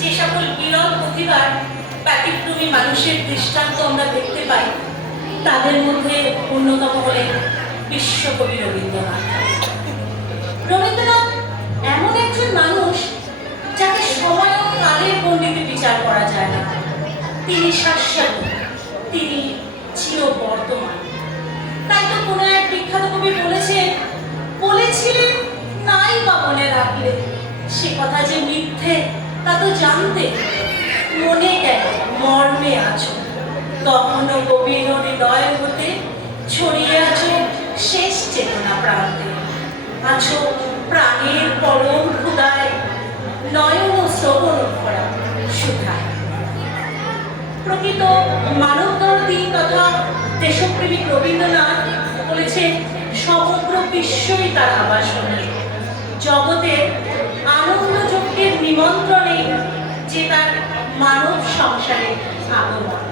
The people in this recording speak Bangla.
যে সকল বিরল প্রতিভার ব্যতিক্রমী মানুষের দৃষ্টান্ত আমরা দেখতে পাই, তাদের মধ্যে অন্যতম হলেন বিশ্বকবি রবীন্দ্রনাথ। রবীন্দ্রনাথ এমন একজন মানুষ যাকে সময় ও কালের গণ্ডিতে বিচার করা যায় না। তিনি শাশ্বত, তিনি চিরবর্তমান। তাই তো কোনো এক বিখ্যাত কবি বলেছিলেন, নাই বা মনে রাখলে সে কথা যে মিথ্যে তা তো জানতে, মনে গেল মর্মে আছো কখনো গভীর হৃদয় হতে, ছড়িয়ে আছো শেষ চেতনা প্রান্তে, আছো প্রাণের পরম ক্ষুদায়, নয়ন শ্রবণ ভরা সুধায়। প্রকৃত মানবদর্দী তথা দেশপ্রেমিক রবীন্দ্রনাথ বলেছেন, সমগ্র বিশ্বই তার আবাসন, জগতের আনন্দ যজ্ঞের নিমন্ত্রণে যে তার মানব সংসারে আগমন।